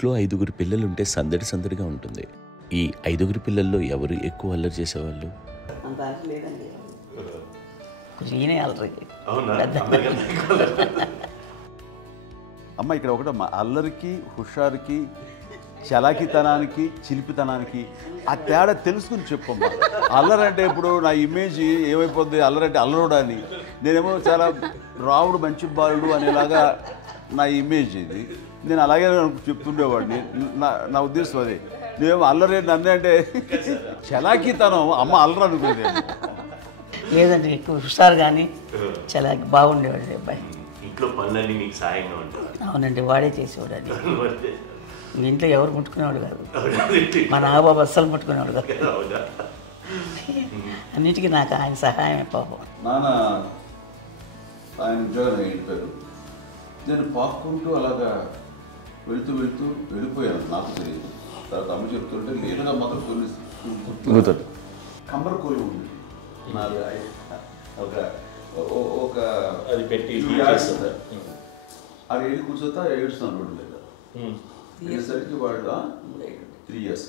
ఇంట్లో 5గురు పిల్లలుంటే సందడి సందడిగా ఉంటుంది. ఈ 5గురు పిల్లల్లో ఎవరు ఎక్కువ అల్లరి చేసేవాళ్ళు? అంత అల్లరి లేదండి. ఈయనే అల్లరి. అమ్మ ఇక్కడ ఒకటి అల్లరికి, హుషారుకి, చలాకితనానికి, చిలిపితనానికి ఆ తేడా తెలుసుకుని చెప్పమ్మా. అల్లరి అంటే ఇప్పుడు నా ఇమేజ్ ఏమైపోద్ది, అల్లరి అంటే అల్లరుడు అని. నేనేమో చాలా రావుడు మంచి బాలుడు అనేలాగా నా ఇమేజ్ ఇది. నేను అలాగే చెప్తుండేవాడిని. నా ఉద్దేశం అదే. నేనేమో అల్లరి నన్ను అంటే చలాకితనం అమ్మ అల్లరి అనుకునేది. లేదండి, ఎక్కువ హుషారు కానీ చాలా బాగుండేవాడు అబ్బాయి. ఇంట్లో పనులన్నీ మీకు సాయంగా ఉంటాయి? అవునండి, వాడే చేసేవాడు. అది ఇంట్లో ఎవరు ముట్టుకునేవాడు కాదు. మా నాగబాబు అస్సలు ముట్టుకునేవాడు కాదు. అన్నిటికీ నాకు ఆయన సహాయమే పాపం. నాన్న ఆయన ఉద్యోగం వెళ్ళిపోయారు. నేను పాక్కుంటూ అలాగా వెళుతూ వెళ్ళిపోయాను. నాకు తెలియదు. తర్వాత అమ్మ చెప్తుంటే లేదుగా మాత్రం కొన్ని కమ్మర కోలు ఉంది. ఒక అది పెట్టి అది వెళ్ళి కూర్చోతా ఏడుస్తున్నాను రోడ్డు మీద. ఏసరికి వాళ్ళు 3 years.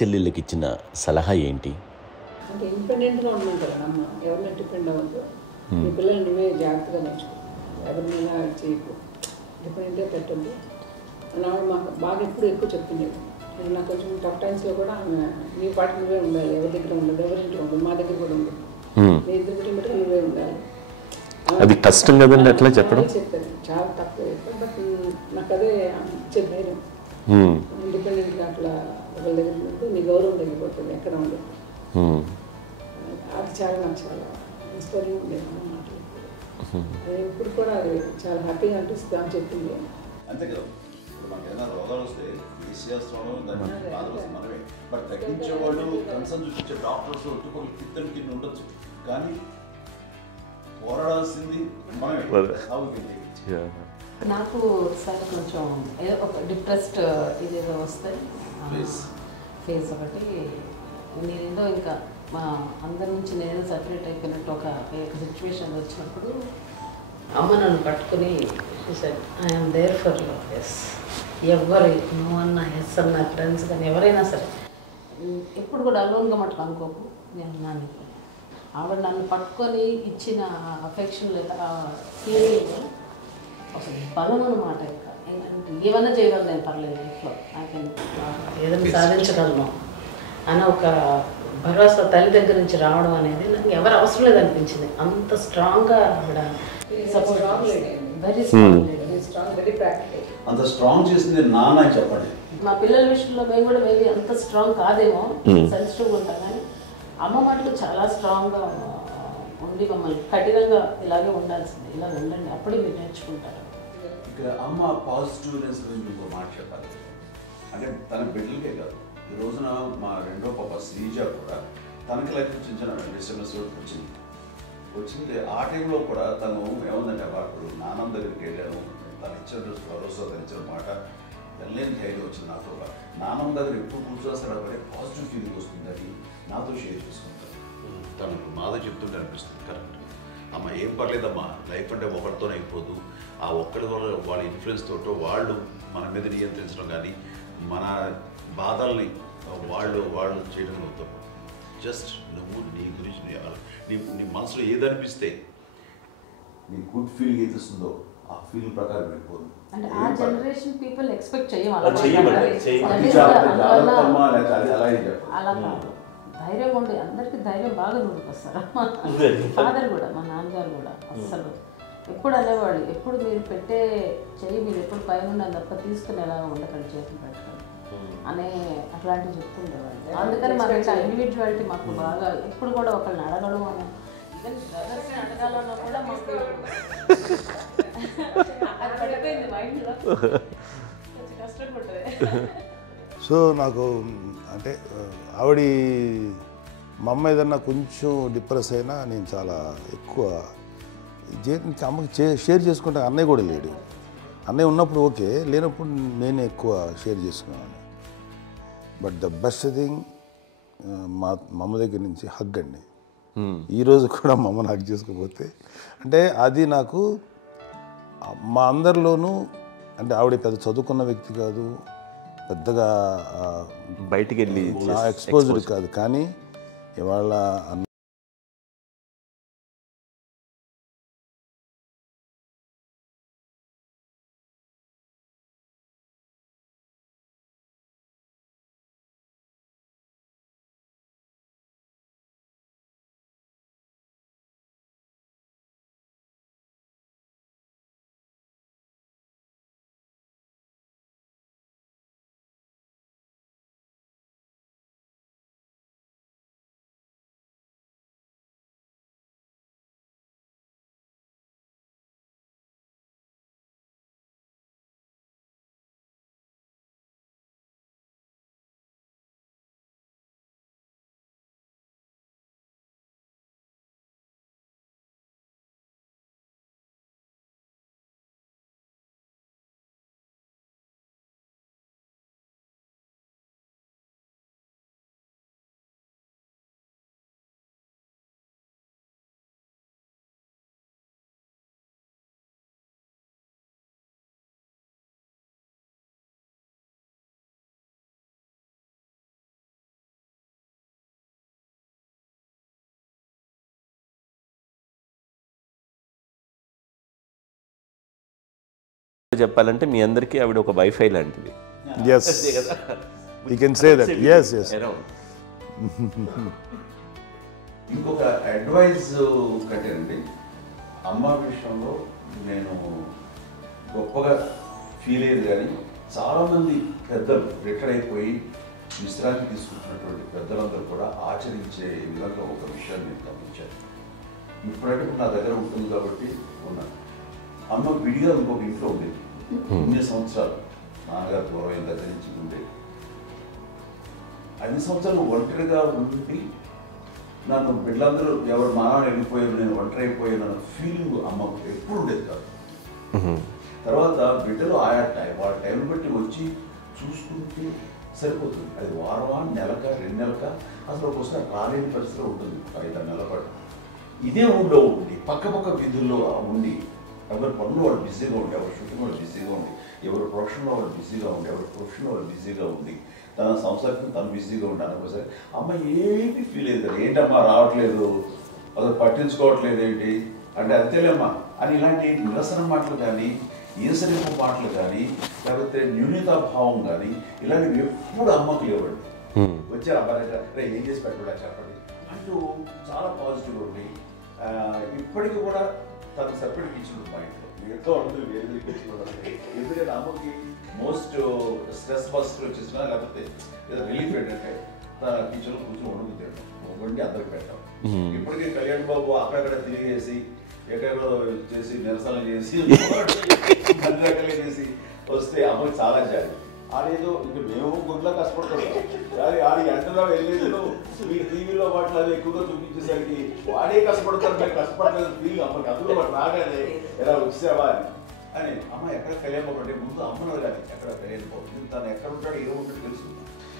చెల్లెళ్ళకి ఇచ్చిన సలహా ఏంటి? అంటే ఇండిపెండెంట్గా ఉండమంటారు అమ్మ. ఎవరిని డిపెండ్ అవ్వద్దు. మీ పిల్లలు నువ్వే జాగ్రత్తగా నేర్చుకో. ఎవరినైనా చేయకు, డిపెండెంటే పెట్టద్దు అని ఆవిడ మాకు బాగా ఎక్కువ చెప్తుండేది. నేను నాకు కొంచెం టఫ్ టైమ్స్లో కూడా నీ పాటు నువ్వే ఉండాలి, ఎవరి దగ్గర ఉండదు, ఎవరింట్లో ఉండదు, మా దగ్గర కూడా ఉండదు, నీ ఇద్దరు కుటుంబం నువ్వే ఉండాలి. అది కష్టం కదండి అట్లా చెప్పడం. చెప్పారు, చాలా తక్కువ చెప్పారు. బట్ నాకు అదే ఇచ్చే ధైర్యం. ఇండిపెండెంట్గా అట్లా ఒకళ్ళ దగ్గర ఉంటే నీ గౌరవం తగ్గిపోతుంది, ఎక్కడ ఉండదు. అది చాలా నాకు చాలా ఇన్స్పైరింగ్ ఉండేది అమ్మ మాటలు. ఇప్పుడు కూడా అది చాలా హ్యాపీగా అనిపిస్తుంది అని చెప్పింది. అంతే కదా, ఇప్పుడు మనకి ఏదైనా రోగాలు వస్తే తీసేస్తాము, దాన్ని బాధలు మనమే. బట్ తగ్గించే వాళ్ళు కన్సర్న్ చూపించే డాక్టర్స్ ఒట్టుకోలు కింద కింద ఉండొచ్చు, కానీ పోరాడాల్సింది మనమే. నాకు సార్ కొంచెం ఒక డిప్రెస్డ్ ఇదేదో వస్తే ఫేస్ ఒకటి నేనేదో ఇంకా మా అందరి నుంచి నేను సపరేట్ అయిపోయినట్టు ఒక సిచ్యువేషన్ వచ్చినప్పుడు అమ్మ నన్ను పట్టుకుని I'm there for you. Yes, ఎవరు నువ్వు అన్న ఎస్ అన్న ఫ్రెండ్స్ కానీ ఎవరైనా సరే ఎప్పుడు కూడా అలోన్గా మటుకు అనుకోకు, నేను నాన్న ఆవిడ నన్ను పట్టుకొని ఇచ్చిన అఫెక్షన్ లేదా ఫీలింగ్ అసలు బలం అన్నమాట. ఇంకా ఏమన్నా చేయగలను నేను, పర్లేదు లైఫ్లో ఏదైనా సాధించగలను అని ఒక భరోసా తల్లి దగ్గర నుంచి రావడం అనేది నాకు ఎవరు అవసరం లేదనిపించింది. అంత స్ట్రాంగ్గా ఆవిడ support, very strong, very practical. అంత స్ట్రాంగ్ చేసింది నాన్న చెప్పండి. మా పిల్లల విషయంలో మేము కూడా మేబీ అంత స్ట్రాంగ్ కాదేమో, సెన్సిటివ్గా ఉంటాం, కానీ అమ్మ మటుకు చాలా స్ట్రాంగ్గా ఉండి మమ్మల్ని కఠినంగా ఇలాగే ఉండాల్సింది, ఇలా ఉండండి అప్పుడే మీరు నేర్చుకుంటారు. ఇక్కడ అమ్మ పాజిటివ్నెస్ గురించి ఇంకో మాట చెప్పాలి. అంటే తన బిడ్డలకే కాదు, ఈ రోజున మా రెండో పాప శ్రీజ కూడా తనకి లైఫ్ చిన్న డిస్టర్బెన్స్ వచ్చింది. ఆ టైంలో కూడా తను ఏముందంటే అప్పుడు నాన్న దగ్గరికి వెళ్ళాను, తను ఇచ్చిన భరోసా, తను ఇచ్చిన మాట వెళ్ళలేని ధైర్యం వచ్చింది నాకు. నాన్న దగ్గర ఎప్పుడు కూర్చోస్తాడు అప్పుడే పాజిటివ్ ఫీలింగ్ వస్తుందని నాతో షేర్ చేసుకుంటాను. తను మాతో చెప్తుంటే అనిపిస్తుంది కరెక్ట్. అమ్మ ఏం పర్లేదమ్మా, లైఫ్ అంటే ఒకరితోనే అయిపోదు, ఆ ఒక్కరి వల్ల వాళ్ళ ఇన్ఫ్లుయెన్స్ తోటో వాళ్ళు మన మీద నియంత్రించడం కానీ మన బాధల్ని వాళ్ళు చేయడం అవుతాం. జస్ట్ నువ్వు నీ గురించి నీ మనసులో ఏదనిపిస్తే నీ గుడ్ ఫీలింగ్ ఏది వస్తుందో ఆ ఫీలింగ్ ప్రకారం వెళ్ళిపోదు. అంటే ఆ జనరేషన్ పీపుల్ ఎక్స్పెక్ట్ చేయం అలా కాదు. ధైర్యం ఉండి అందరికీ ధైర్యం బాగా నూరుకొస్తారు. ఫాదర్ కూడా, మా నాన్నగారు కూడా అస్సలు ఎప్పుడు అనేవాళ్ళు, ఎప్పుడు మీరు పెట్టే చెయ్యి మీరు ఎప్పుడు పైన ఉండాలి తప్ప తీసుకుని ఎలా ఉండకండి, చేతులు పెట్టుకొని అనే అట్లాంటివి చెప్తుండేవాళ్ళు. అందుకని మాకు ఇంకా ఇండివిజువాలిటీ మాకు బాగా ఎప్పుడు కూడా ఒకళ్ళని అడగడం అని, ఈవెన్ బ్రదర్స్ని అడగాలన్నా కూడా మాకు అది పడిపోయింది మైండ్లో, కొంచెం కష్టంగా ఉంటుంది. సో నాకు అంటే ఆవిడ మా అమ్మ ఏదన్నా కొంచెం డిప్రెస్ అయినా నేను చాలా ఎక్కువ అమ్మకి షేర్ చేసుకుంటే అన్నయ్య కూడా లేడు. అన్నయ్య ఉన్నప్పుడు ఓకే, లేనప్పుడు నేనే ఎక్కువ షేర్ చేసుకున్నాను. బట్ ద బెస్ట్ థింగ్ మా అమ్మ దగ్గర నుంచి హగ్ అండి. ఈరోజు కూడా మా అమ్మని హగ్ చేసుకోకపోతే అంటే అది నాకు మా అందరిలోనూ, అంటే ఆవిడ పెద్ద చదువుకున్న వ్యక్తి కాదు, పెద్దగా బయటికి వెళ్ళి ఎక్స్పోజర్ కాదు, కానీ ఇవాళ చెప్పాలంటే మీ అందరికీ ఆవిడ ఒక వైఫై లాంటిది. yes you can say that. yes ఇంకొక అడ్వైజ్ కట్టండి, అమ్మ విషయంలో నేను గొప్పగా ఫీల్ అయ్యేది, కానీ చాలామంది పెద్దలు రిటైర్ అయిపోయి విశ్రాంతి తీసుకుంటున్నటువంటి పెద్దలందరూ కూడా ఆచరించే విధంగా ఒక విషయాన్ని నేను గమనించాను. ఇప్పుడంటే నా దగ్గర ఉంటుంది కాబట్టి ఉన్నాను. అమ్మ విడిగా ఇంకొక ఇంట్లో ఉండేది, ఇన్ని సంవత్సరాలు నాన్నగారు దూరం దగ్గర నుంచి ఉండేది. 5 సంవత్సరాలు ఒంటరిగా ఉండి నన్ను బిడ్డలందరూ ఎవరు మా నాన్న వెళ్ళిపోయారు, నేను ఒంటరి అయిపోయాను అన్న ఫీలింగ్ అమ్మకు ఎప్పుడు ఉండేది కాదు. తర్వాత బిడ్డలు ఆయా వాళ్ళ టైం బట్టి వచ్చి చూసుకుంటూ సరిపోతుంది. అది వారమా, నెలక, 2 నెలక, అసలు ఒకసారి రాలేని పరిస్థితిలో ఉంటుంది. 5-6 నెలల పాటు ఇదే ఊళ్ళో ఉండి పక్క వీధుల్లో ఉండి ఎవరి పనులు వాళ్ళు బిజీగా ఉండి, ఎవరి షూటింగ్ వాళ్ళు బిజీగా ఉండి, ఎవరి ప్రొఫెషన్లో వాళ్ళు బిజీగా ఉండి, ఎవరి ప్రొఫెషన్లో వాళ్ళు బిజీగా ఉండి, తన సంసారం తను బిజీగా ఉంటాను. ఒకసారి అమ్మ ఏమీ ఫీల్ అయ్యేది, ఏంటమ్మా రావట్లేదు, అసలు పట్టించుకోవట్లేదు ఏంటి అంటే, అంతేలేమ్మా అని ఇలాంటి నిరసన మాటలు కానీ, ఈసరింపు మాటలు కానీ, లేకపోతే న్యూనతాభావం కానీ ఇలాంటివి ఎప్పుడు అమ్మకు లేవండి. వచ్చారు అబ్బాయి ఏం చేసి పెట్టడా చెప్పండి అంటూ చాలా పాజిటివ్ ఉండి ఇప్పటికీ కూడా తను సపరేట్ కిచెన్ మా ఇంట్లో ఎంతో ఉంటుంది. వేరే కిచెన్ ఎందుకంటే అమ్మకి మోస్ట్ స్ట్రెస్ బస్టర్ వచ్చేసినా లేకపోతే ఏదో రిలీఫ్ ఏంటంటే తన కిచెన్లో కూర్చొని వండుకు వండి అందరికి పెట్టాం. ఇప్పటికీ కళ్యాణ్ బాబు అక్కడక్కడ తిరిగేసి ఎక్కడో చేసి నిరసన చేసి అన్ని రకాలు చేసి వస్తే అమ్మకి చాలా జాలి. ఆడేదో ఇంక మేము గుడ్లా కష్టపడుతున్నాం కానీ ఆడి ఎంతలో వెళ్ళేదో మీ టీవీలో వాటిలో అది ఎక్కువగా చూపించేసరికి వాడే కష్టపడతారు, మేము కష్టపడలేదు ఫీల్ అమ్మకి అందులో వాటి రాగానే ఎలా వచ్చావా అని అమ్మ ఎక్కడ కళ్యాణ్ బాబు అంటే ముందు అమ్మను కానీ ఎక్కడ కళ్యాణ్ బాబు తను ఎక్కడ ఉంటాడో ఏదో ఉంటాడు తెలుసు.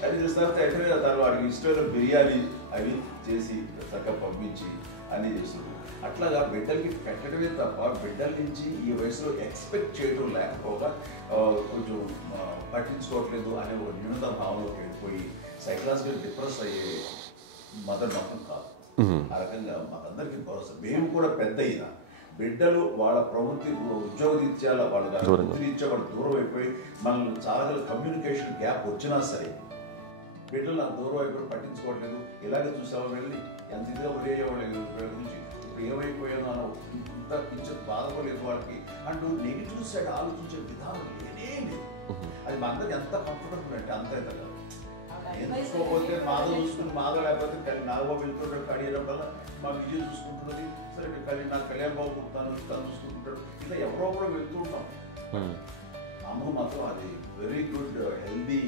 అది చూసిన తర్వాత ఎక్కడ తను వాడికి ఇష్టమైన బిర్యానీ అవి చేసి చక్కగా పంపించి అన్నీ చేస్తుంటాడు. అట్లాగా బిడ్డలకి పెట్టడమే తప్ప బిడ్డల నుంచి ఈ వయసులో ఎక్స్పెక్ట్ చేయడం లేకపోగా కొంచెం పట్టించుకోవట్లేదు అనే ఒక న్యూనత భావంలోకి వెళ్ళిపోయి సైకలాజికల్ డిప్రెస్ అయ్యే మదర్ మాత్రం కాదు. ఆ రకంగా మాకందరికీ భరోసా. మేము కూడా పెద్ద అయినా బిడ్డలు వాళ్ళ ప్రవృత్తి ఉద్యోగరీత్యా వాళ్ళు వృత్తిరీత్యా వాళ్ళు దూరం అయిపోయి మనల్ని చాలా కమ్యూనికేషన్ గ్యాప్ వచ్చినా సరే బిడ్డలు నాకు దూరం అయిపోయి పట్టించుకోవట్లేదు. ఇలాగే చూసావా వెళ్ళి ఎంత ఇదిగా వదిలేయేవాళ్ళు గురించి ఇప్పుడు ఏమైపోయాను అని ఇంత కించెం బాధపడలేదు వాళ్ళకి అంటూ నెగిటివ్ సైడ్ ఆలోచించే విధానం లేనే లేదు. అది మా అందరికి ఎంత కంఫర్టబుల్ అంటే అంత ఎంత కాదు. చూసుకోకపోతే మాధవ్ చూసుకుని మాధవ్ లేకపోతే నాగబాబు వెళ్తుంటాడు కడియడం వల్ల మా విజయ్ చూసుకుంటున్నది సరే నాకు కళ్యాణ్ బాబు తను చూసుకుంటుంటాడు. ఇలా ఎవరో కూడా వెళ్తూ ఉంటాం. అమ్మ మాత్రం అది వెరీ గుడ్ హెల్దీ.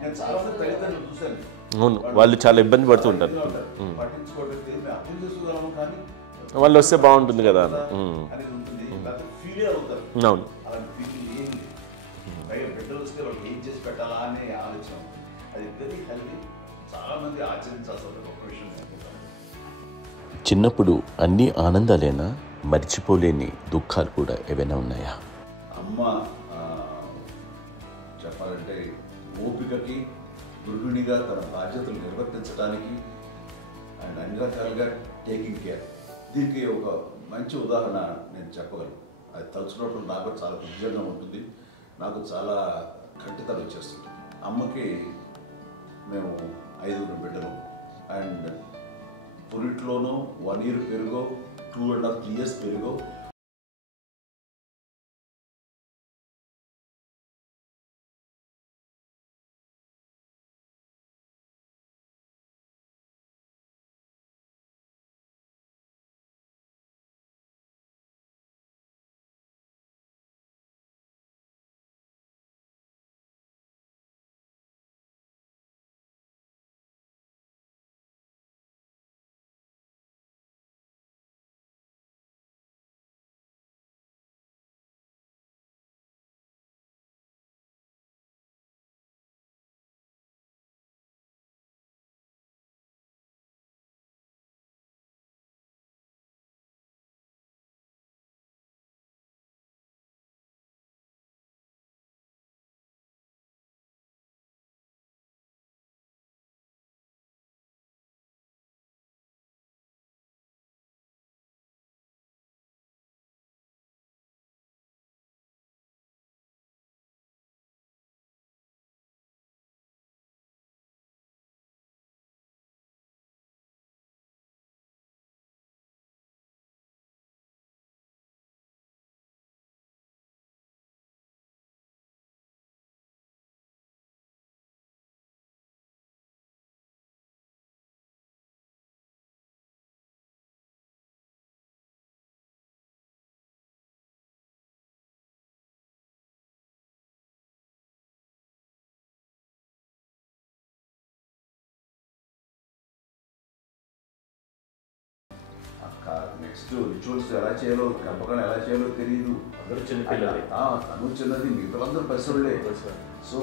నేను చాలా మంది తల్లిదండ్రులు చూశాను, వాళ్ళు చాలా ఇబ్బంది పడుతుంటారు, పట్టించుకోవట్లేదు, మేము అర్థం చేసుకోగలము కానీ వాళ్ళు వస్తే బాగుంటుంది కదా అనేది ఉంటుంది. ఫీల్ అవుతారు. అవును, అలాంటి ఫీలింగ్ ఏం లేదు. పైగా బిడ్డలు వస్తే వాళ్ళు ఏం చేసి పెట్టాలా అనే ఆలోచన ఉంటుంది. అది వెరీ హెల్దీ. చాలా మంది ఆచరించాల్సిన ఒక విషయం. చిన్నప్పుడు అన్ని ఆనందాలేనా, మర్చిపోలేని దుఃఖాలు కూడా ఏవైనా ఉన్నాయా? అమ్మ చెప్పాలంటే ఓపికకి, గృహిణిగా తన బాధ్యతలు నిర్వర్తించడానికి అండ్ అన్ని రకాలుగా టేకింగ్ కేర్, దీనికి ఒక మంచి ఉదాహరణ నేను చెప్పగలను. అది తలుచుకోవడం నాకు చాలా ఉద్యోగంగా ఉంటుంది, నాకు చాలా ఖండితలు వచ్చేస్తుంది. అమ్మకి మేము 5 బిడ్డలు అండ్ పురిట్లోనూ 1 year పెరుగో 2.5 years పెరుగో నెక్స్ట్ రిచువల్స్ ఎలా చేయాలో, గర్భకాలం ఎలా చేయాలో తెలియదు. అందరూ చిన్నపిల్లలే. తను చిన్నది, మిగతాలందరూ పసివాళ్ళే. సో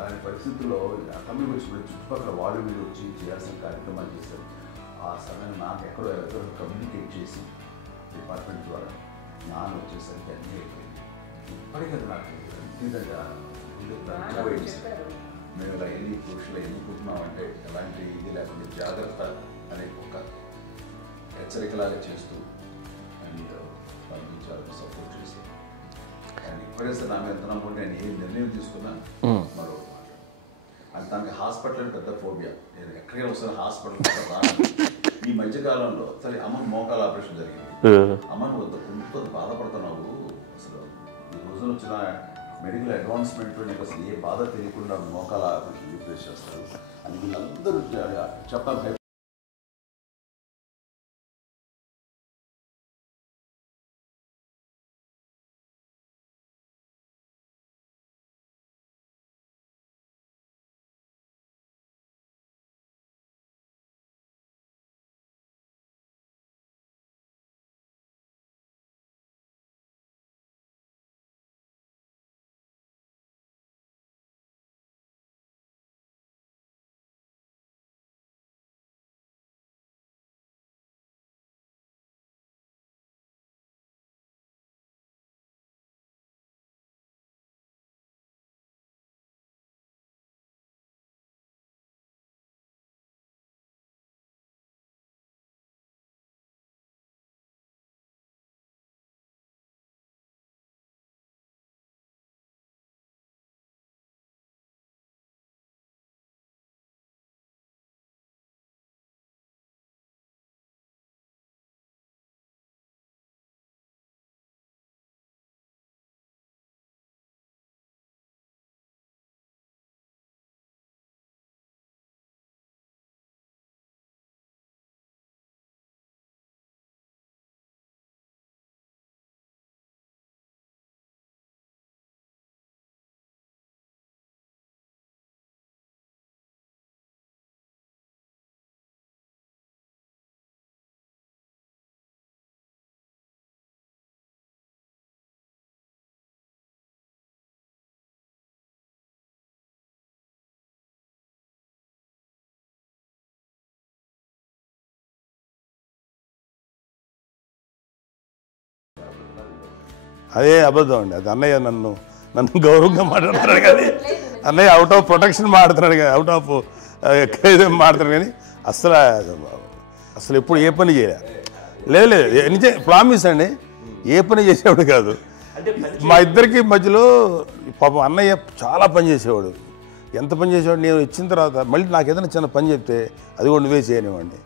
అలాంటి పరిస్థితుల్లో తమ్మి వచ్చినప్పుడు చుట్టుపక్కల వాళ్ళు మీరు వచ్చి చేయాల్సిన కార్యక్రమాలు చేశారు. ఆ సమయం నాకు ఎక్కడో కమ్యూనికేట్ చేసి డిపార్ట్మెంట్ ద్వారా నాన్న వచ్చేసరికి అన్నీ అయిపోయింది. ఇప్పటికీ అది నాకు నిజంగా మేము ఇలా ఎన్ని పురుషులు ఎందుకు పుట్టినామంటే ఎలాంటి ఇది లేకుండా జాగ్రత్త అనే ఒక హెచ్చరికలాగా చేస్తూ అండ్ పంపించాలని సపోర్ట్ చేసి అండ్ ఇప్పుడైతే నా మీద నమ్ముకుంటే నేను ఏ నిర్ణయం తీసుకున్నా మరో మాట. అది తనకి హాస్పిటల్ పెద్ద ఫోబియా. నేను ఎక్కడికి వస్తాను హాస్పిటల్. ఈ మధ్యకాలంలో సరే అమ్మ మోకాల ఆపరేషన్ జరిగింది. అమ్మను కొంత బాధపడుతున్నావు, అసలు ఈ రోజున వచ్చిన మెడికల్ అడ్వాన్స్మెంట్ నీకు అసలు ఏ బాధ తెలియకుండా మోకాల ఆపరేషన్ రీప్లేస్ చేస్తారు అని వీళ్ళందరూ చెప్పాలి. అదే అబద్ధం అండి. అది అన్నయ్య నన్ను గౌరవంగా మాట్లాడుతున్నాడు కానీ అన్నయ్య అవుట్ ఆఫ్ ప్రొటెక్షన్ మాట్లాడుతున్నాడు కానీ అవుట్ ఆఫ్ మాట్లాడుతున్నాడు కానీ అసలు ఎప్పుడు ఏ పని చేయలే. లేదు నిజం ప్రామిస్ అండి, ఏ పని చేసేవాడు కాదు. మా ఇద్దరికి మధ్యలో పాపం అన్నయ్య చాలా పని చేసేవాడు. ఎంత పని చేసేవాడు, నేను ఇచ్చిన తర్వాత మళ్ళీ నాకు ఏదైనా చిన్న పని చెప్తే అది కూడా నువ్వే చేయనివ్వండి.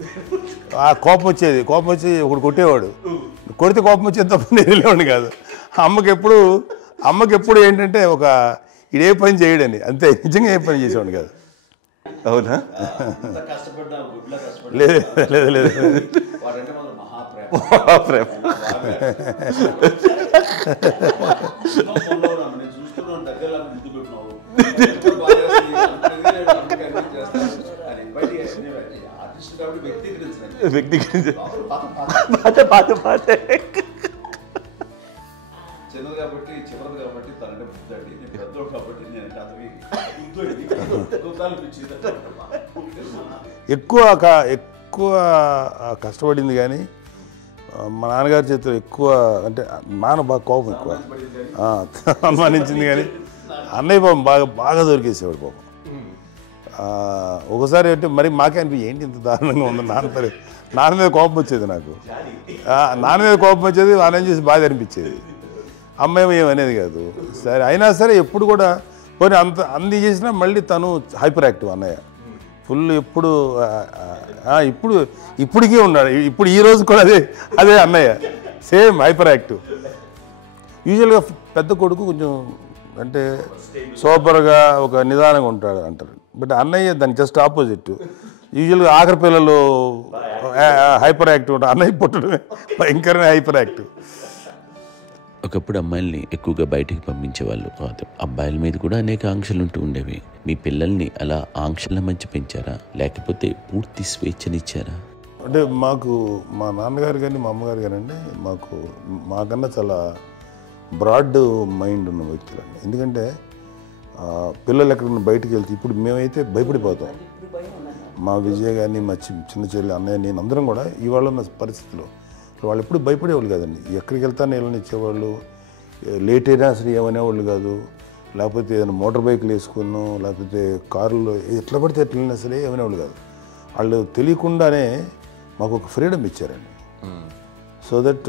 ఆ కోపం వచ్చేది, కోపం వచ్చి ఒకడు కొట్టేవాడు, కొడితే కోపం వచ్చేది తప్ప నేను వెళ్ళేవాడిని కాదు. అమ్మకి ఎప్పుడు ఏంటంటే ఒక ఇదే పని చేయడని, అంతే. నిజంగా ఏ పని చేసేవాడిని కాదు. అవునా? లేదు లేదు లేదు మహాప్రేమ. చిన్నది కాబట్టి చివరిది కాబట్టి తనంటే బుద్ధండి, నేను పెద్దోడు కాబట్టి నేను ఎక్కువ కష్టపడింది కానీ మా నాన్నగారి చేతిలో ఎక్కువ అంటే నాన్న బాగా కోపం ఎక్కువ అనుమానించింది కానీ అన్నయ్య పాపం బాగా దొరికేసేవాడు పాపం. ఒకసారి అంటే మరి మాకే ఏంటి ఇంత దారుణంగా ఉంది నాన్న మీద కోపం వచ్చేది నాకు. నాన్న మీద కోపం వచ్చేది, నాన్న చూసి బాధ అనిపించేది. అమ్మాయి ఏమనేది కాదు. సరే అయినా సరే ఎప్పుడు కూడా పోనీ అన్ని చేసినా మళ్ళీ తను హైపర్ యాక్టివ్ అన్నయ్య ఫుల్. ఇప్పటికీ ఉన్నాడు. ఇప్పుడు ఈ రోజు కూడా అదే అన్నయ్య సేమ్ హైపర్ యాక్టివ్. యూజువల్గా పెద్ద కొడుకు కొంచెం అంటే సూపర్గా ఒక నిదానంగా ఉంటాడు అంటారు. బట్ అన్నయ్య దానికి జస్ట్ ఆపోజిట్. యూజువల్గా ఆఖరి పిల్లలు హైపర్ యాక్టివ్ ఉంటారు, అన్నయ్య పుట్టడమే భయంకరమైన హైపర్ యాక్టివ్. ఒకప్పుడు అమ్మాయిల్ని ఎక్కువగా బయటికి పంపించేవాళ్ళు కాదు, అబ్బాయిల మీద కూడా అనేక ఆంక్షలు ఉంటూ ఉండేవి. మీ పిల్లల్ని అలా ఆంక్షల మధ్య పెంచారా, లేకపోతే పూర్తి స్వేచ్ఛనిచ్చారా? అంటే మాకు మా నాన్నగారు కానీ మా అమ్మగారు కానీ అండి మాకన్నా చాలా బ్రాడ్ మైండ్ ఉన్న వ్యక్తులండి. ఎందుకంటే పిల్లలు ఎక్కడన్నా బయటికి వెళ్తే ఇప్పుడు మేమైతే భయపడిపోతాం. మా విజయ్ కానీ మా చిన్న చెల్లి అన్నయ్య నేను అందరం కూడా ఇవాళ ఉన్న పరిస్థితిలో వాళ్ళు ఎప్పుడు భయపడేవాళ్ళు కాదండి. ఎక్కడికి వెళ్తాను నీళ్ళని ఇచ్చేవాళ్ళు, లేట్ అయినా అసలు ఏమనేవాళ్ళు కాదు. లేకపోతే ఏదైనా మోటార్ బైక్లు వేసుకున్నాం, లేకపోతే కారులో ఎట్లా పడితే ఎట్లయినా సరే ఏమనేవాళ్ళు కాదు. వాళ్ళు తెలియకుండానే మాకు ఒక ఫ్రీడమ్ ఇచ్చారండి. సో దట్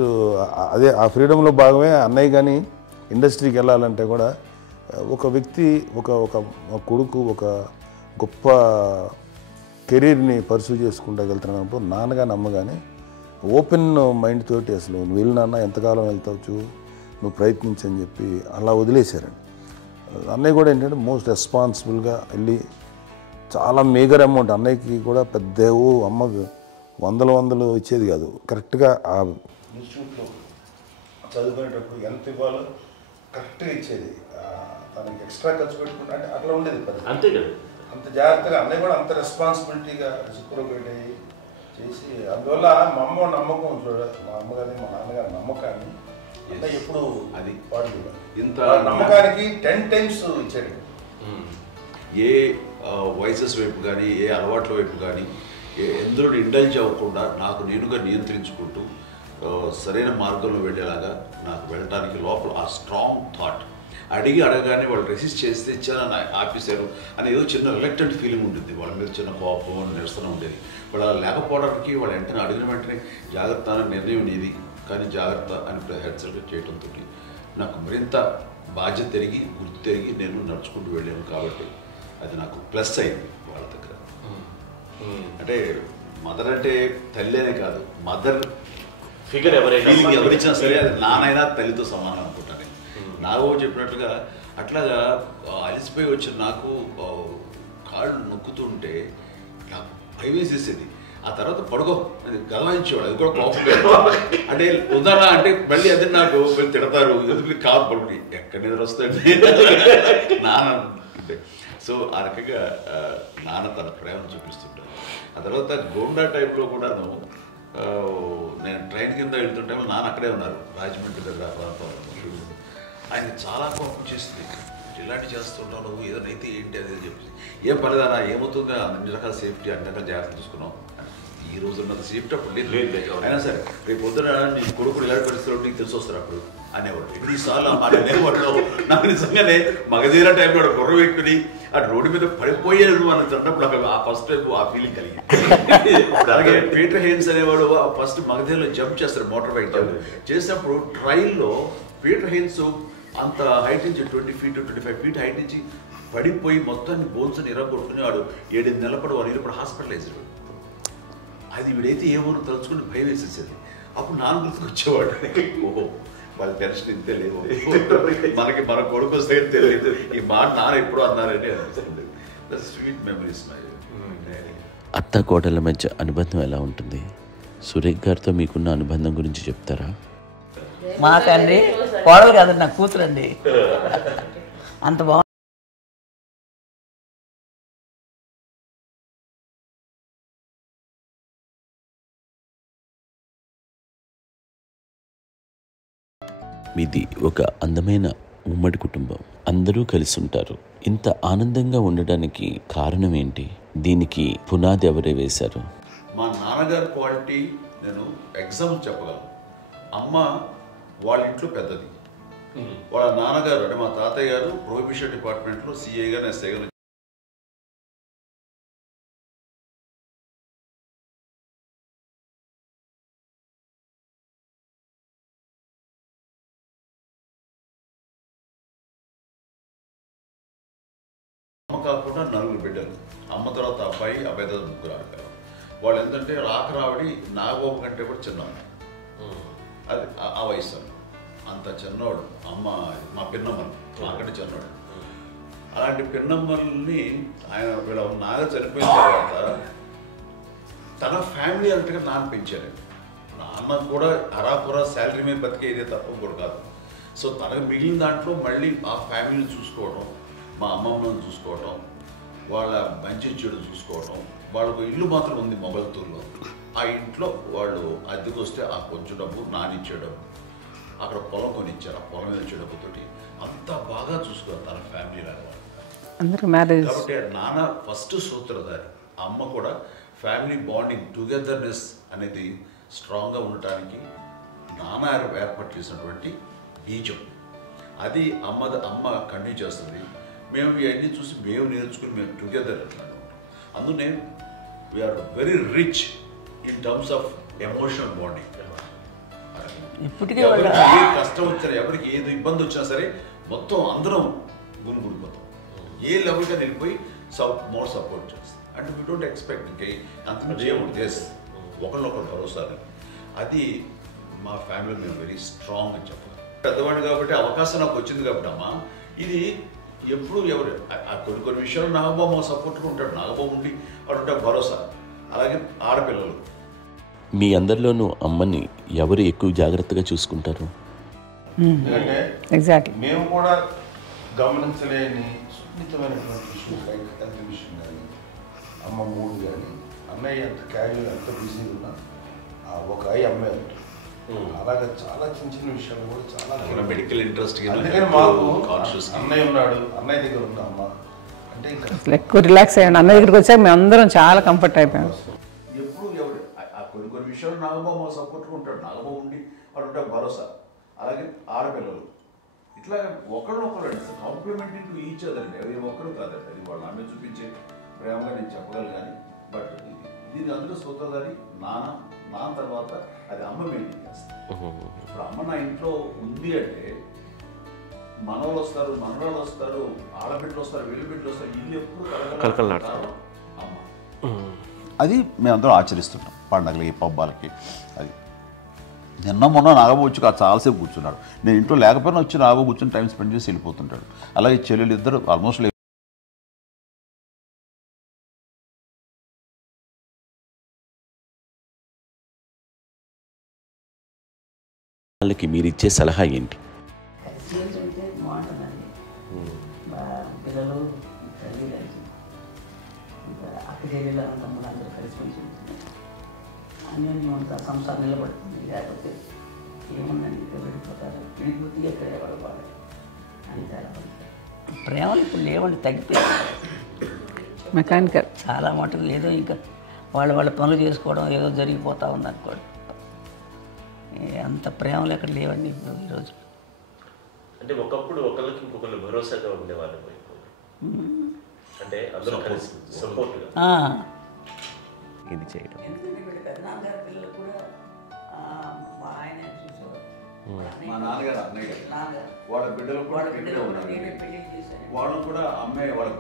అదే ఆ ఫ్రీడంలో భాగమే అన్నయ్య కానీ ఇండస్ట్రీకి వెళ్ళాలంటే కూడా ఒక వ్యక్తి ఒక కొడుకు ఒక గొప్ప కెరీర్ని పర్సూ చేసుకుంటూ వెళ్తున్నప్పుడు నాన్నగాని అమ్మగాని ఓపెన్ మైండ్ తోటి అసలు నువ్వు వెళ్ళి నాన్న ఎంతకాలం వెళ్తావు నువ్వు ప్రయత్నించని చెప్పి అలా వదిలేశారండి. అన్నయ్య కూడా ఏంటంటే మోస్ట్ రెస్పాన్సిబుల్గా వెళ్ళి చాలా మేజర్ అమౌంట్ అన్నయ్యకి కూడా పెద్ద అమ్మకు వందలు ఇచ్చేది కాదు. కరెక్ట్గా ఆ ఇన్స్టిట్యూట్లో చదువుకునేటప్పుడు ఎంత ఇవ్వాలో కరెక్ట్గా ఇచ్చేది. తనకి ఎక్స్ట్రా ఖర్చు పెట్టుకుంటే అంటే అట్లా ఉండేది పరిస్థితి. అంతే కదా, అంత జాగ్రత్తగా అన్నయ్య కూడా అంత రెస్పాన్సిబిలిటీగా రెసిప్రోకేట్ అయ్యి చేసి అందువల్ల మా అమ్మ నమ్మకం మా అమ్మగారి మా నాన్నగారి నమ్మకాన్ని అంటే ఎప్పుడు అది వాడు ఇంత నమ్మకానికి 10 times ఇచ్చాడు. ఏ వయసెస్ వైపు కానీ ఏ అలవాట్ల వైపు కానీ ఎందులో ఇండల్జ్ అవ్వకుండా నాకు నేనుగా నియంత్రించుకుంటూ సరైన మార్గంలో వెళ్ళేలాగా నాకు వెళ్ళడానికి లోపల ఆ స్ట్రాంగ్ థాట్ అడగగానే వాళ్ళు రెసిస్ట్ చేస్తే ఇచ్చాను ఆపేశారు అని ఏదో చిన్న రిలక్టెంట్ ఫీలింగ్ ఉంటుంది. వాళ్ళ మీద చిన్న కోపం నిరసన ఉండేది. వాళ్ళు అలా లేకపోవడానికి వాళ్ళు వెంటనే అడిగిన వెంటనే జాగ్రత్త అనే నిర్ణయం అనేది కానీ జాగ్రత్త అని హెచ్చరిక చేయడంతో నాకు మరింత బాధ్యత తిరిగి గుర్తు తిరిగి నేను నడుచుకుంటూ వెళ్ళాను. కాబట్టి అది నాకు ప్లస్ అయింది వాళ్ళ దగ్గర. అంటే మదర్ అంటే తల్లి అనే కాదు, మదర్ ఫిగర్ ఎవరిచ్చినా సరే అది నానైనా తల్లితో సమానం అనుకుంటాను. నాకు చెప్పినట్లుగా అట్లాగా అలిసిపోయి వచ్చిన నాకు కాళ్ళు నొక్కుతుంటే నాకు భయం వేసేసేది. ఆ తర్వాత పడుకో అది గలవాయించేవాడు. అది కూడా కోపం అంటే ఉదాహరణ అంటే మళ్ళీ అదే నాకు తిడతారు ఎందుకు కాదు పడుకుని ఎక్కడ నిద్ర వస్తుంది నాన్న అంటే. సో ఆ రకంగా నాన్న తన ప్రేమ చూపిస్తుంటాను. ఆ తర్వాత గోండా టైంలో కూడాను నేను ట్రైన్ కింద వెళ్తుంటే నాన్న అక్కడే ఉన్నారు రాజమండ్రి దగ్గర ప్రాంతంలో. ఆయన చాలా కోపం చేస్తుంది, ఇలాంటి చేస్తుంటావు నువ్వు ఏదైనా అయితే ఏంటి అది చెప్పి ఏం పర్లేదన్నా ఏమవుతుందో అన్ని రకాల సేఫ్టీ అన్ని రకాల జాగ్రత్త తీసుకున్నాం. ఈ రోజు ఉన్నంత సేఫ్టీ అప్పుడు లేదు. అయినా సరే రేపు పొద్దున నీ కొడుకులు ఇలాంటి పరిస్థితుల్లో నీకు తెలిసి వస్తారు అప్పుడు అనేవాడు. ఎన్నిసార్లు అనేవాడు నాకు నిజంగానే మగధీర టైంలో గుర్ర పెట్టుకుని ఆ రోడ్డు మీద పడిపోయాడు అని అన్నప్పుడు నాకు ఆ ఫస్ట్ టైం ఆ ఫీలింగ్ కలిగింది. అలాగే పీటర్ హెయిన్స్ అనేవాడు ఫస్ట్ మగధీరలో జంప్ చేస్తారు, మోటార్ బైక్ జంప్ చేసినప్పుడు ట్రైల్లో పీటర్ హెయిన్స్ అంత హైట్ నుంచి 20 feet 25 feet హైట్ నుంచి పడిపోయి మొత్తాన్ని బోన్స్ని ఇరగొట్టుకుని వాడు 7 నెలల పాటు వాడు ఇప్పుడు హాస్పిటలైజ్డ్. అది వీడైతే ఏమో తలుచుకుని భయం వేసేసేది. అప్పుడు నాన్న గుర్తుకు వచ్చేవాడు, ఓహో వాళ్ళ టెన్షన్ ఇంతే లేవు, మనకి మన కొడుకు వస్తే తెలియదు ఈ మాట నాన్న ఎప్పుడు అన్నారని అనిపిస్తుంది. Sweet memories. అత్త కోడళ్ళ మధ్య అనుబంధం ఎలా ఉంటుంది? సురేఖ్ గారితో మీకున్న అనుబంధం గురించి చెప్తారా? మాకండి కోడలు కాదండి, నా కూతురండి. అంత బాగుంది. మీది ఒక అందమైన ఉమ్మడి కుటుంబం, అందరూ కలిసి ఉంటారు. ఇంత ఆనందంగా ఉండడానికి కారణం ఏంటి? దీనికి పునాది ఎవరే వేశారు? మా నాన్నగారి క్వాలిటీ నేను ఎగ్జాంపుల్ చెప్పగలను. అమ్మ వాళ్ళ ఇంట్లో పెద్దది, వాళ్ళ నాన్నగారు అంటే మా తాతయ్య గారు ప్రొహిబిషన్ డిపార్ట్మెంట్లో సిఐగా ఎస్ఐగా అమ్మ కాకుండా 4 బిడ్డలు. అమ్మ తర్వాత అబ్బాయి తర్వాత ముగ్గురు ఆడపిల్లలు. వాళ్ళు ఏంటంటే రాకరావడి నాగబాబు కంటే కూడా చిన్నవాడు. అది ఆ వయసు అంత చిన్నవాడు. అమ్మ మా పిన్నమ్మలు మాకంటే చిన్నవాడు. అలాంటి పిన్నమ్మల్ని ఆయన వీళ్ళ నాగ చనిపోయిన తర్వాత తన ఫ్యామిలీ అంతగా నాన్న పెంచారు. నాన్న కూడా అరాపురా శాలరీ మీద బతికేదే తప్ప కూడా కాదు. సో తనకు మిగిలిన దాంట్లో మళ్ళీ ఆ ఫ్యామిలీని చూసుకోవడం, మా అమ్మమ్మను చూసుకోవటం, వాళ్ళ మంచి చెడు చూసుకోవటం. వాళ్ళకు ఇల్లు మాత్రం ఉంది మొగల్తూరులో. ఆ ఇంట్లో వాళ్ళు అద్దెకు వస్తే ఆ కొంచెం డబ్బు నానిచ్చే డబ్బు, అక్కడ పొలం కొనిచ్చారు, ఆ పొలం మీద ఇచ్చే డబ్బుతోటి అంతా బాగా చూసుకోవాలి తన ఫ్యామిలీ లాగా. అందరూ మ్యారేజ్ కాబట్టి నాన్న ఫస్ట్ సూత్రధారి, అమ్మ కూడా ఫ్యామిలీ బాండింగ్ టుగెదర్నెస్ అనేది స్ట్రాంగ్గా ఉండటానికి నాన్న ఏర్పాటు చేసినటువంటి బీజం అది అమ్మ కంటిన్యూ చేస్తుంది. మేము ఇవన్నీ చూసి మేము నేర్చుకుని మేము టుగెదర్ అందునే we are very rich in terms of emotional bonding. ఇప్పటికే ఎవరికి ఏ కష్టం వచ్చినా, ఎవరికి ఏది ఇబ్బంది వచ్చినా సరే మొత్తం అందరం గురిపోతాం, ఏ లెవెల్గా వెళ్ళిపోయి మోర్ సపోర్ట్ చేస్తాం. అంటే వీ డోంట్ ఎక్స్పెక్ట్ ఇంకే అంత చేయముంది ఎస్ ఒకరినొకరు భరోసా. అది మా ఫ్యామిలీ మేము వెరీ స్ట్రాంగ్ అని చెప్పాలి. పెద్దవాడిని కాబట్టి అవకాశం నాకు వచ్చింది కాబట్టి అమ్మ ఇది ఎప్పుడు ఎవరు కొన్ని విషయాలు నాగబాబు సపోర్ట్గా ఉంటాడు, నాగబాబు ఉండి వాడు ఉంటాడు భరోసా. అలాగే ఆడపిల్లలు మీ అందరిలోనూ అమ్మని ఎవరు ఎక్కువ జాగ్రత్తగా చూసుకుంటారు? ఎందుకంటే ఎగ్జాక్ట్లీ మేము కూడా గమనించలేని సున్నితమైనటువంటి విషయం, లైక్ హెల్త్ విషయం కానీ, అమ్మ మూడు కానీ, అన్నయ్య ఎంత క్యాజువల్ ఎంత బిజీ ఉన్నా ఒక అమ్మాయి ఉంటుంది. అలాగే చాలా చిన్న చిన్న విషయాలు కూడా చాలా మెడికల్ ఇంట్రెస్ట్. అందుకని మాకు అన్నయ్య ఉన్నాడు, అన్నయ్య దగ్గర ఉంది అమ్మ అంటే ఇంకా ఎక్కువ రిలాక్స్ అయ్యాను. అన్న దగ్గరికి వచ్చాక మేము అందరం చాలా కంఫర్ట్ అయిపోయాం. ఎప్పుడు ఎవరు కొన్ని విషయాలు నాగబాబు సపోర్ట్గా ఉంటాడు, నాగబాబు ఉండి వాడు ఉంటాడు భరోసా. అలాగే ఆడపిల్లలు ఇట్లా ఒకరినొకరు కాంప్లిమెంటింగ్ టు ఈచ్ అదర్ అండి. అవి ఒక్కరు కాదండి, అది వాళ్ళ ఆమె చూపించే ప్రేమగా నేను చెప్పగలను. కానీ బట్ దీని అందులో సూత్రధారి నాన్న తర్వాత అది అమ్మ మెయింటైన్ చేస్తుంది. ఇప్పుడు అమ్మ నా ఇంట్లో ఉంది అంటే మనవలు వస్తారు, మనవరాలు వస్తారు, ఆడబిడ్డలు వస్తారు, వీళ్ళబిడ్డలు వస్తారు, ఇల్లు ఎప్పుడు కలకలాడతారు అమ్మ. అది మేమందరం ఆచరిస్తుంటాం పండగలకి పబ్బాలకి. అది నిన్న మొన్న నాగబాబు వచ్చి చాలాసేపు కూర్చున్నాడు. నేను ఇంట్లో లేకపోయినా వచ్చి నాగబాబు కూర్చొని టైం స్పెండ్ చేసి వెళ్ళిపోతుంటాడు. అలాగే చెల్లెలు ఇద్దరు ఆల్మోస్ట్ వాళ్ళకి మీరు ఇచ్చే సలహా ఏంటి? కలిసి ఉంటే బాగుంటుందండి. పిల్లలు తల్లి కలిసి ఇంకా అక్క చెల్లెలు తమ్ముడు అందరూ కలిసి ఉంటుంది. అన్యోన్యం అంతా సంసారం నిలబడుతుంది. లేకపోతే ఏముందండి ఇక్కడ వెళ్ళిపోతారు, విడిపోతే ఎక్కడ పడవాలి అని చాలా ప్రేమలు ఇప్పుడు లేవండి, తగ్గిపోయాయి. మెకానికల్ చాలా మటుకు ఏదో ఇంకా వాళ్ళ పనులు చేసుకోవడం ఏదో జరిగిపోతూ ఉంది అనుకోండి. అంత ప్రేమలు ఎక్కడ లేవండి ఇప్పుడు ఈరోజు. అంటే ఒకప్పుడు ఒకరికి ఇంకొకరు భరోసాగా ఉండేవాళ్ళు, అంటే అందరూ కలిసి సపోర్ట్గా ఇది చేయడం. ఎందుకంటే వీళ్ళ పెద్దనాన్నగారి పిల్లలు కూడా ఆయన చూసేవారు. మా నాన్నగారు అన్నయ్య గారు నాన్నగారు వాళ్ళ బిడ్డలు కూడా వాళ్ళ ఇక్కడే బిడ్డలు ఉన్నారు. నేనే పెళ్లి చేశాను. వాళ్ళు కూడా అమ్మాయి వాళ్ళ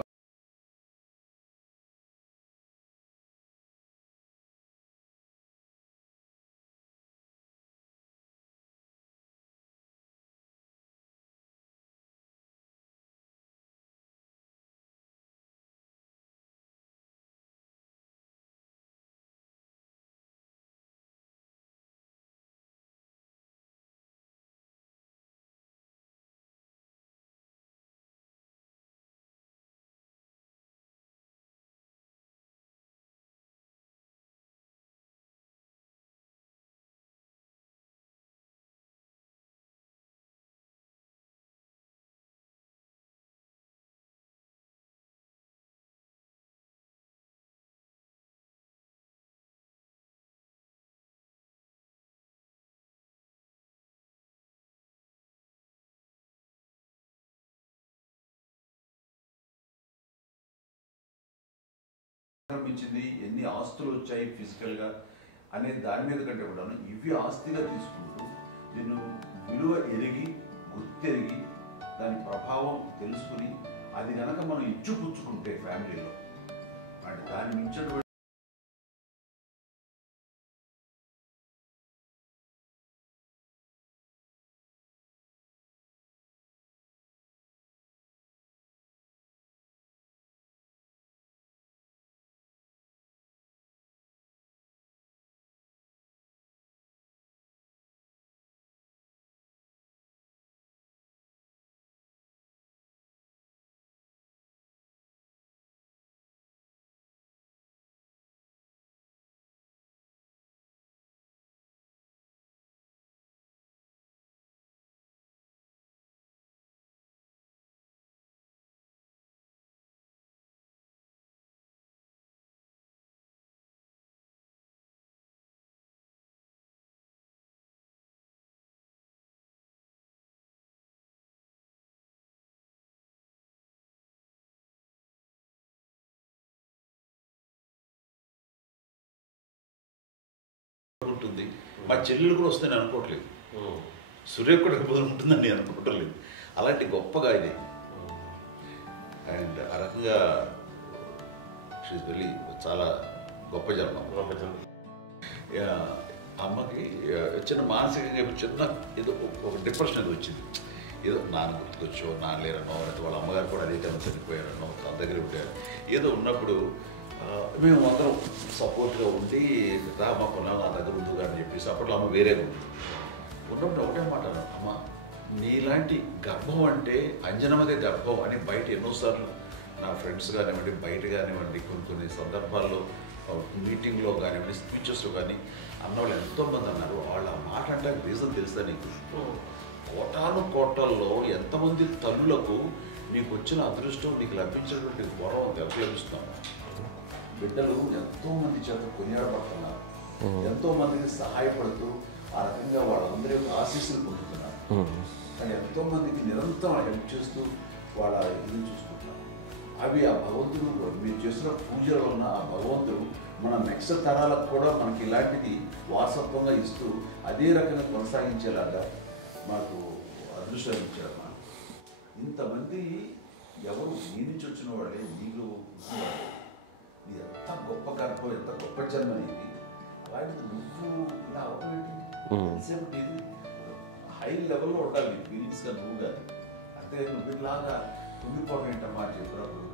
ఇచ్చింది, ఎన్ని ఆస్తులు వచ్చాయి ఫిజికల్గా అనే దాని మీద కంటే కూడా ఇవి ఆస్తిగా తీసుకుంటూ దీన్ని విలువ ఎరిగి గుర్తెరిగి దాని ప్రభావం తెలుసుకుని అది కనుక మనం ఇచ్చిపుచ్చుకుంటే ఫ్యామిలీలో అంటే దాని మించినటువంటి మా చెల్లెలు కూడా వస్తే నేను అనుకోవట్లేదు, సూర్య కూడా ఉంటుందని నేను అనుకోవట్లేదు. అలాంటి గొప్పగా ఇది. అండ్ ఆ రకంగా షీఈ్ వెరీ చాలా గొప్ప జన్మ. అమ్మకి చిన్న మానసికంగా చిన్న ఏదో ఒక డిప్రెషన్ ఏదో వచ్చింది. ఏదో నాన్న గుర్తుకొచ్చో, నాన్న లేరనో, అయితే వాళ్ళ అమ్మగారు కూడా అదే టైం చనిపోయారనో, తన దగ్గర ఉంటారు. ఏదో ఉన్నప్పుడు మేము అందరం సపోర్ట్గా ఉండి మా పొలం నా దగ్గర ఉందిగా అని చెప్పేసి అప్పట్లో అమ్మ వేరేగా ఉంది. ఉన్నప్పుడు ఒకటే మాట అమ్మ, నీలాంటి గర్భం అంటే అంజనమదే గర్భం అని బయట ఎన్నోసార్లు నా ఫ్రెండ్స్ కానివ్వండి, బయట కానివ్వండి, కొన్ని సందర్భాల్లో మీటింగ్లో కానివ్వండి, స్పీచెస్లో కానీ అన్నవాళ్ళు ఎంతోమంది అన్నారు. వాళ్ళ మాట అంటే రీజన్ తెలుసా నీకు? కోటాను కోటల్లో ఎంతమంది తల్లులకు నీకు వచ్చిన అదృష్టం, నీకు లభించినటువంటి గౌరవం ఎవరు లభిస్తున్నాం? బిడ్డలు ఎంతోమంది చేత కొనియాడబడుతున్నారు, ఎంతోమందికి సహాయపడుతూ ఆ రకంగా వాళ్ళందరి యొక్క ఆశీస్సులు పొందుతున్నారు. కానీ ఎంతోమందికి నిరంతరం హెల్ప్ చేస్తూ వాళ్ళ ఇది చూసుకుంటున్నారు. అవి ఆ భగవంతుడు మీరు చేసిన పూజలో ఉన్న ఆ భగవంతుడు మన నెక్స్ట్ తరాలకు కూడా మనకి ఇలాంటిది వారసత్వంగా ఇస్తూ అదే రకంగా కొనసాగించేలాగా మాకు అదృష్టం ఇచ్చారు. ఇంతమంది ఎవరు నీ నుంచి వచ్చిన వాళ్ళే, నీకు ఇది ఎంత గొప్ప గర్భం, ఎంత గొప్ప జన్మ నీది. అలాంటిది నువ్వు ఇలా అవ్వబెట్టి ఎంతసేపు ఇది హై లెవెల్లో ఉండాలి నీ ఫీలింగ్స్గా నువ్వు కానీ. అంతే నువ్వు ఇలాగా కుంగిపోవడం ఏంటమ్మా చెప్పినప్పుడు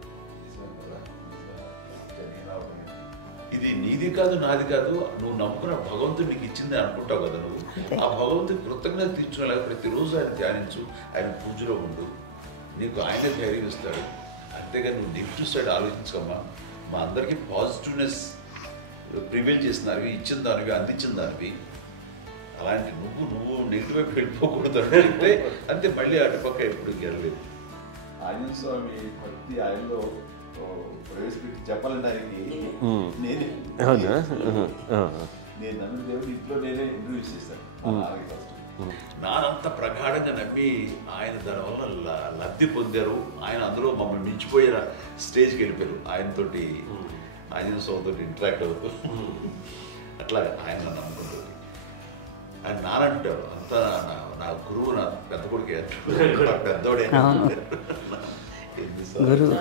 ఇది నీది కాదు, నాది కాదు, నువ్వు నమ్ముకున్న భగవంతుడు నీకు ఇచ్చింది అనుకుంటావు కదా. నువ్వు ఆ భగవంతుడి కృతజ్ఞత తీర్చుకునేలాగా ప్రతిరోజు ఆయన ధ్యానించు, ఆయన పూజలో ఉండు, నీకు ఆయనే ధైర్యం ఇస్తాడు. అంతేగాని నువ్వు నెగిటివ్ సైడ్ ఆలోచించకమ్మా. మా అందరికీ పాజిటివ్నెస్ ప్రివైల్ చేసిన దానివి, ఇచ్చిన దానివి, అందించిన దానివి. అలాంటి నువ్వు నెగిటివ్ వైపు వెళ్ళిపోకూడదు అంటే అంతే. మళ్ళీ అటుపక్క ఎప్పుడు గెలలేదు. ఆంజనేయ స్వామి భక్తి ఆయనలో ప్రవేశపెట్టి చెప్పాలంటే ఆయనకి నేనే నేను నమ్మిన దేవుడు ఇంట్లో నేనే ఇంట్రడ్యూస్ చేశాను. నానంత ప్రగాఢంగా నమ్మి ఆయన దానివల్ల లబ్ధి పొందారు. ఆయన అందులో మమ్మల్ని మించిపోయిన స్టేజ్కి వెళ్ళిపోయారు. ఆయనతోటి ఆంజనేయ స్వామితో ఇంటరాక్ట్ అవుతూ అట్లా ఆయన నమ్ముకుంటుంది. ఆయన నానంటారు అంతా నా గురువు, నా పెద్ద కొడుకే, పెద్దోడే. గురువు